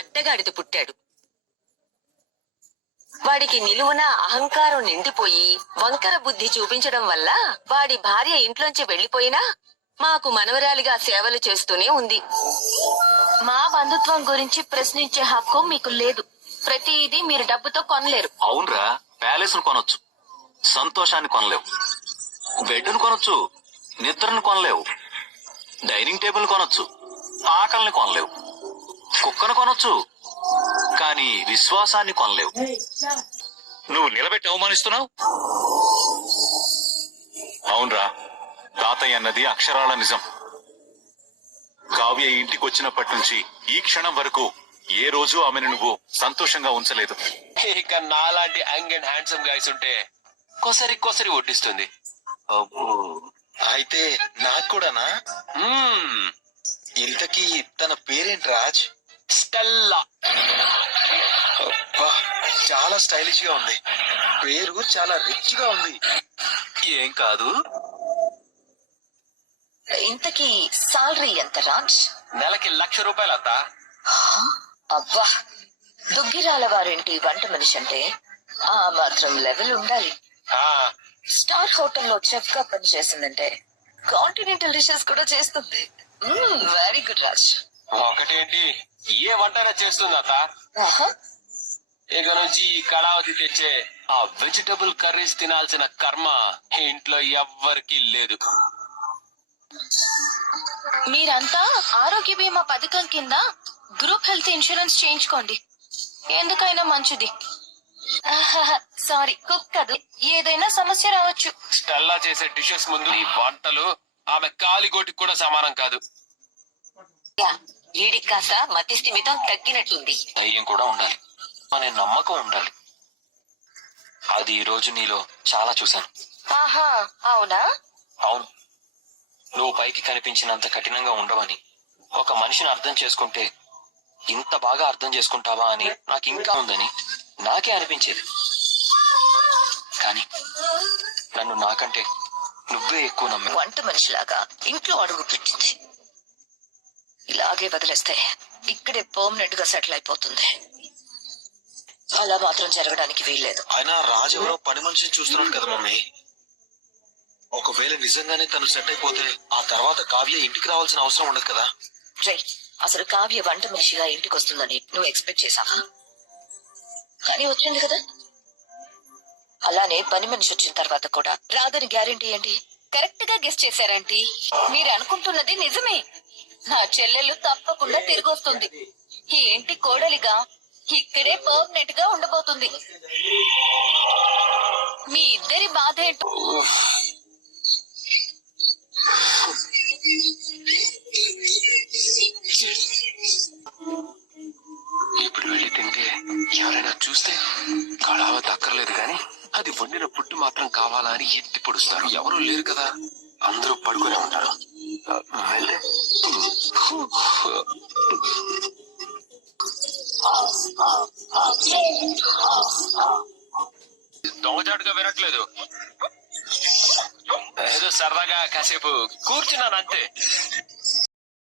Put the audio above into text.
అడ్డగాడిద పుట్టాడు. వాడికి నిలువున అహంకారం నిండిపోయి వంకర బుద్ధి చూపించడం వల్ల వాడి భార్య ఇంట్లోంచి వెళ్లిపోయినా మాకు మనవరాలిగా సేవలు చేస్తూనే ఉంది. మా బంధుత్వం గురించి ప్రశ్నించే హక్కు మీకు లేదు. ప్రతిదీ మీరు డబ్బుతో కొనలేరు. అవునరా, ప్యాలెస్ ను కొనొచ్చు, సంతోషాన్ని కొనలేవు. బెడ్ను కొనొచ్చు, నిద్రను కొనలేవు. డైనింగ్ టేబుల్ కొనొచ్చు, ఆకలిని కొనలేవు. కుక్కను కొనొచ్చు, కానీ విశ్వాసాన్ని కొనలేవు. నువ్వు నిలబెట్టి అవమానిస్తున్నావు. అవునరా, తాతయ్య అన్నది అక్షరాల నిజం. కావ్య ఇంటికి వచ్చినప్పటి నుంచి ఈ క్షణం వరకు ఏ రోజు ఆమెను నువ్వు సంతోషంగా ఉంచలేదు. ఇక నాలాంటి యంగ్ అండ్ హ్యాండ్సమ్ గైస్ ఉంటే కొసరి కొసరి వడ్డిస్తుంది. అయితే నాకు కూడానా? ఇంతకీ తన పేరేంటి రాజ్? స్టెల్లా. అబ్బా, చాలా స్టైలిష్ గా ఉంది. పేరు చాలా రిచ్ గా ఉంది. ఏం కాదు. ఇంతకీ సాలరీ ఎంత రాజ్? నెలకి ₹1,00,000 అత్త. అబ్బా, దుగ్గిరాల వారింటి వంట మనిషి అంటే ఆ మాత్రం లెవెల్ ఉండాలి. స్టార్ హోటల్లో చెఫ్ గా పనిచేసిందంటే కాంటినెంటల్ డిషెస్ కూడా చేస్తుంది. Very good Raj. ఒకటేంటి, ఏ వంటైనా చేస్తుంది అత్త. ఇక నుంచి ఈ కళావతి తెచ్చే ఆ వెజిటబుల్ కర్రీస్ తినాల్సిన కర్మ ఇంట్లో ఎవ్వరికీ లేదు. మీరంతా ఆరోగ్య బీమా పథకం కింద గ్రూప్ హెల్త్ ఇన్సూరెన్స్ చేయించుకోండి. ఎందుకైనా మంచిది. సారీ, కుక్ కాదు, ఏదైనా సమస్య రావచ్చు. స్టెల్లా చేసే డిషెస్ ముందు ఈ వంటలు ఆమె కాలిగోటికి కూడా సమానం కాదు. వీడికి కాస్త మతి స్థిమితం తగ్గినట్టుంది. ధైర్యం కూడా ఉండాలి, అనే నమ్మకం ఉండాలి. అది ఈ రోజు నీలో చాలా చూశాను. ఆహా, అవునా? అవును, నువ్వు పైకి కనిపించినంత కఠినంగా ఉండవని, ఒక మనిషిని అర్థం చేసుకుంటే ఇంత బాగా అర్థం చేసుకుంటావా అని నాకు ఇంకా ఉందని నాకే అనిపించేది. కానీ నన్ను నాకంటే నువ్వే ఎక్కువ నమ్మే. వంట మనిషిలాగా ఇంట్లో అడుగు పెట్టింది. ఇలాగే వదిలేస్తే ఇక్కడే పర్మనెంట్ గా సెటిల్ అయిపోతుంది. అలా మాత్రం జరగడానికి వీల్లేదు. అయినా రాజ్ ఎవరో పని మనిషిని చూస్తున్నాడు కదా మమ్మీ. ఒకవేళ నిజంగానే తను సెట్ అయిపోతే ఆ తర్వాత కావ్య ఇంటికి రావాల్సిన అవసరం ఉండదు కదా. జై, అసలు కావ్య వంట మనిషిగా ఇంటికి వస్తుందని నువ్వు ఎక్స్పెక్ట్ చేశావా? కానీ వచ్చింది కదా. అలానే పని మనిషి వచ్చిన తర్వాత కూడా రాదని గ్యారెంటీ ఏంటి? కరెక్ట్ గా గెస్ చేశారంటీ. మీరు అనుకుంటున్నది నిజమే. నా చెల్లెలు తప్పకుండా తిరిగి వస్తుంది. ఈ ఇంటి కోడలిగా ఇక్కడే పర్మనెంట్ గా ఉండబోతుంది. మీ ఇద్దరి బాధ ఏంటో ఇప్పుడు వెళ్ళి తింటే ఎవరైనా చూస్తే కళావతి అక్కర్లేదు గాని అది వండిన పుట్టు మాత్రం కావాలా అని ఎత్తి పొడుస్తారు. ఎవరు లేరు కదా, అందరూ పడుకునే ఉంటారు. వెళ్తే దొంగచాటుగా వినట్లేదు, ఏదో సరదాగా కాసేపు కూర్చున్నాను అంతే.